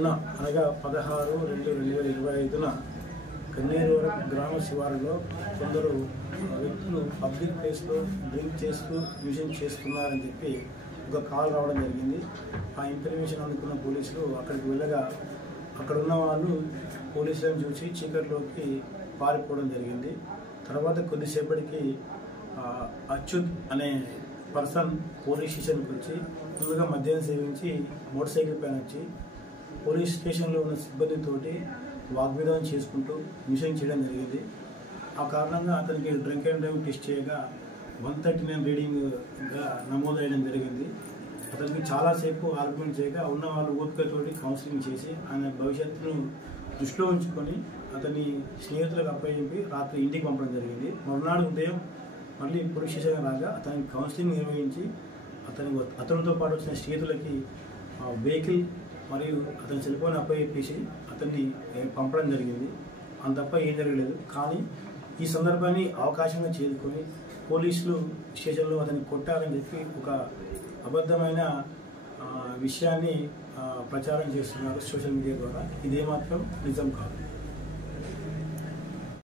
మొన్న అనగా 16/2/2025 కన్నేరువరం గ్రామ శివారులో కొందరు వ్యక్తులు పబ్లిక్ ప్లేస్లో డ్రింక్ చేస్తూ మ్యూజియం చేస్తున్నారని చెప్పి ఒక కాల్ రావడం జరిగింది. ఆ ఇన్ఫర్మేషన్ అందుకున్న పోలీసులు అక్కడికి వెళ్ళగా అక్కడ ఉన్న వాళ్ళు పోలీసులను చూసి చీకట్లోకి పారిపోవడం జరిగింది. తర్వాత కొద్దిసేపటికి అచ్యుత్ అనే పర్సన్ పోలీస్ స్టేషన్కి వచ్చి ముందుగా మద్యాన్ని సేవించి మోటార్ సైకిల్ పైన వచ్చి పోలీస్ స్టేషన్లో ఉన్న సిబ్బందితోటి వాగ్వివాదం చేసుకుంటూ మిషన్ చేయడం జరిగింది. ఆ కారణంగా అతనికి డ్రింక్ అండ్ డ్రైవ్ టెస్ట్ చేయగా 139 రీడింగ్గా నమోదయ్యడం జరిగింది. అతనికి చాలాసేపు ఆర్గ్యుమెంట్ చేయగా ఉన్న వాళ్ళు ఓపికతోటి కౌన్సిలింగ్ చేసి ఆయన భవిష్యత్తును దృష్టిలో ఉంచుకొని అతని స్నేహితులకు అప్పగింపి రాత్రి ఇంటికి పంపడం జరిగింది. మరునాడు ఉదయం మళ్ళీ పోలీస్ స్టేషన్ రాగా అతనికి కౌన్సిలింగ్ నిర్వహించి అతనితో పాటు వచ్చిన స్నేహితులకి వెహికల్ మరియు అతని సెల్ ఫోన్ అప్పగించేసి అతన్ని పంపడం జరిగింది. అంత తప్ప ఏం జరగలేదు. కానీ ఈ సందర్భాన్ని అవకాశంగా చేరుకొని పోలీసులు స్టేషన్లో అతన్ని కొట్టారని చెప్పి ఒక అబద్ధమైన విషయాన్ని ప్రచారం చేస్తున్నారు సోషల్ మీడియా ద్వారా. ఇదేమాత్రం నిజం కాదు.